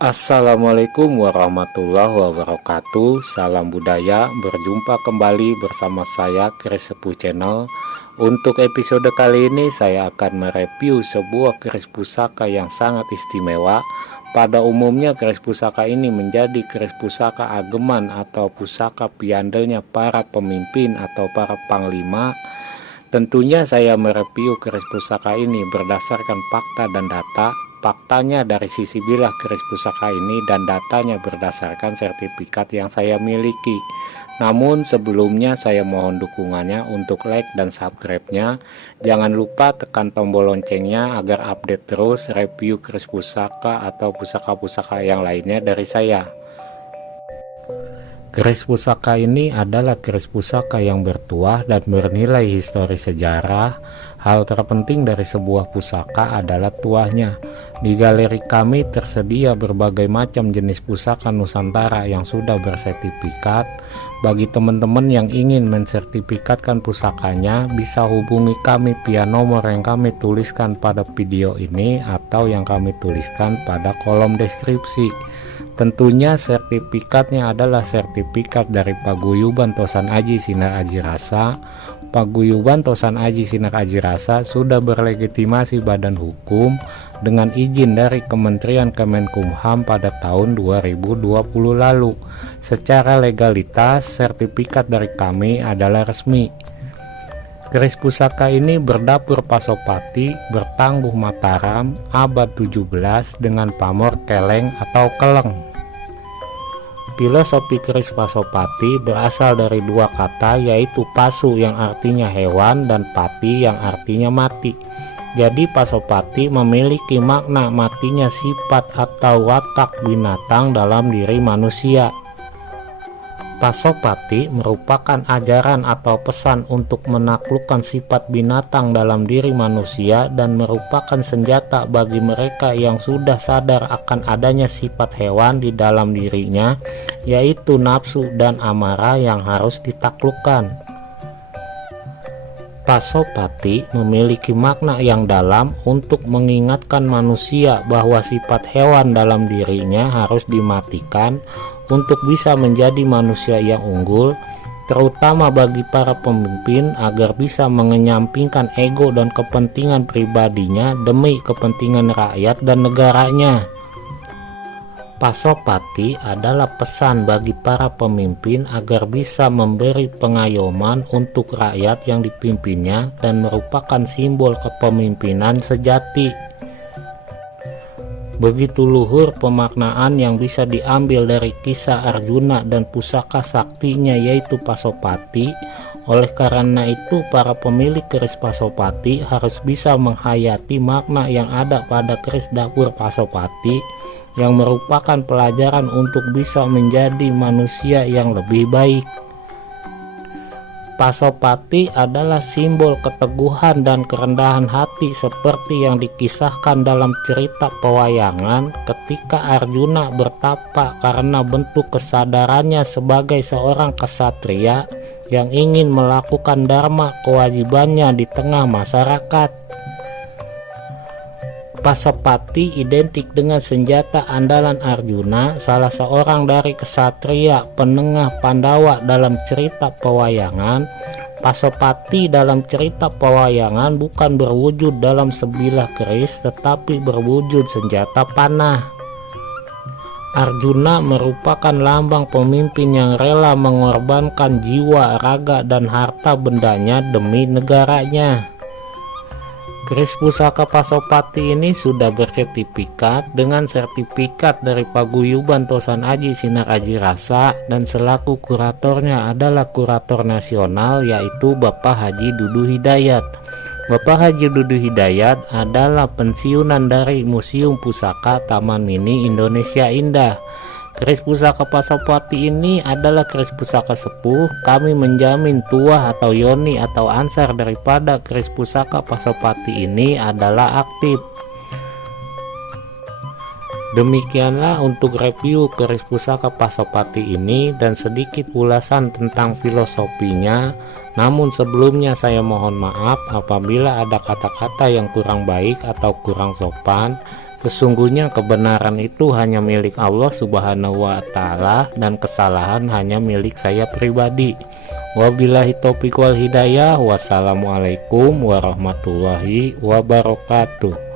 Assalamualaikum warahmatullahi wabarakatuh. Salam budaya, berjumpa kembali bersama saya Kris Sepuh Channel. Untuk episode kali ini saya akan mereview sebuah keris pusaka yang sangat istimewa. Pada umumnya keris pusaka ini menjadi keris pusaka ageman atau pusaka piandelnya para pemimpin atau para panglima. Tentunya saya mereview keris pusaka ini berdasarkan fakta dan data. Faktanya dari sisi bilah keris pusaka ini dan datanya berdasarkan sertifikat yang saya miliki. Namun sebelumnya saya mohon dukungannya untuk like dan subscribe-nya. Jangan lupa tekan tombol loncengnya agar update terus review keris pusaka atau pusaka-pusaka yang lainnya dari saya. Keris pusaka ini adalah keris pusaka yang bertuah dan bernilai historis sejarah. Hal terpenting dari sebuah pusaka adalah tuahnya. Di galeri kami tersedia berbagai macam jenis pusaka Nusantara yang sudah bersertifikat. Bagi teman-teman yang ingin mensertifikatkan pusakanya, bisa hubungi kami via nomor yang kami tuliskan pada video ini atau yang kami tuliskan pada kolom deskripsi. Tentunya sertifikatnya adalah sertifikat dari Paguyuban Tosan Aji Sinar Aji Rasa. Paguyuban Tosan Aji Sinar Aji Rasa sudah berlegitimasi badan hukum dengan izin dari Kementerian Kemenkumham pada tahun 2020 lalu. Secara legalitas, sertifikat dari kami adalah resmi. Keris pusaka ini berdapur Pasopati, bertangguh Mataram, abad 17 dengan pamor keleng atau keleng. Filosofi keris Pasopati berasal dari dua kata, yaitu pasu yang artinya hewan dan pati yang artinya mati. Jadi Pasopati memiliki makna matinya sifat atau watak binatang dalam diri manusia. Pasopati merupakan ajaran atau pesan untuk menaklukkan sifat binatang dalam diri manusia dan merupakan senjata bagi mereka yang sudah sadar akan adanya sifat hewan di dalam dirinya, yaitu nafsu dan amarah yang harus ditaklukkan. Pasopati memiliki makna yang dalam untuk mengingatkan manusia bahwa sifat hewan dalam dirinya harus dimatikan untuk bisa menjadi manusia yang unggul, terutama bagi para pemimpin agar bisa mengenyampingkan ego dan kepentingan pribadinya demi kepentingan rakyat dan negaranya. Pasopati adalah pesan bagi para pemimpin agar bisa memberi pengayoman untuk rakyat yang dipimpinnya dan merupakan simbol kepemimpinan sejati. Begitu luhur pemaknaan yang bisa diambil dari kisah Arjuna dan pusaka saktinya yaitu Pasopati. Oleh karena itu para pemilik keris Pasopati harus bisa menghayati makna yang ada pada keris dapur Pasopati yang merupakan pelajaran untuk bisa menjadi manusia yang lebih baik. Pasopati adalah simbol keteguhan dan kerendahan hati seperti yang dikisahkan dalam cerita pewayangan ketika Arjuna bertapa karena bentuk kesadarannya sebagai seorang kesatria yang ingin melakukan dharma kewajibannya di tengah masyarakat. Pasopati identik dengan senjata andalan Arjuna, salah seorang dari kesatria penengah Pandawa dalam cerita pewayangan. Pasopati dalam cerita pewayangan bukan berwujud dalam sebilah keris tetapi berwujud senjata panah. Arjuna merupakan lambang pemimpin yang rela mengorbankan jiwa, raga, dan harta bendanya demi negaranya. Keris pusaka Pasopati ini sudah bersertifikat dengan sertifikat dari Paguyuban Tosan Aji Sinar Aji Rasa dan selaku kuratornya adalah kurator nasional yaitu Bapak Haji Dudu Hidayat. Bapak Haji Dudu Hidayat adalah pensiunan dari Museum Pusaka Taman Mini Indonesia Indah. Keris pusaka Pasopati ini adalah keris pusaka sepuh. Kami menjamin tuah atau yoni atau ansar daripada keris pusaka Pasopati ini adalah aktif. Demikianlah untuk review keris pusaka Pasopati ini dan sedikit ulasan tentang filosofinya. Namun sebelumnya saya mohon maaf apabila ada kata-kata yang kurang baik atau kurang sopan. Sesungguhnya kebenaran itu hanya milik Allah Subhanahu wa Ta'ala, dan kesalahan hanya milik saya pribadi. Wabillahi taufiq wal hidayah. Wassalamualaikum warahmatullahi wabarakatuh.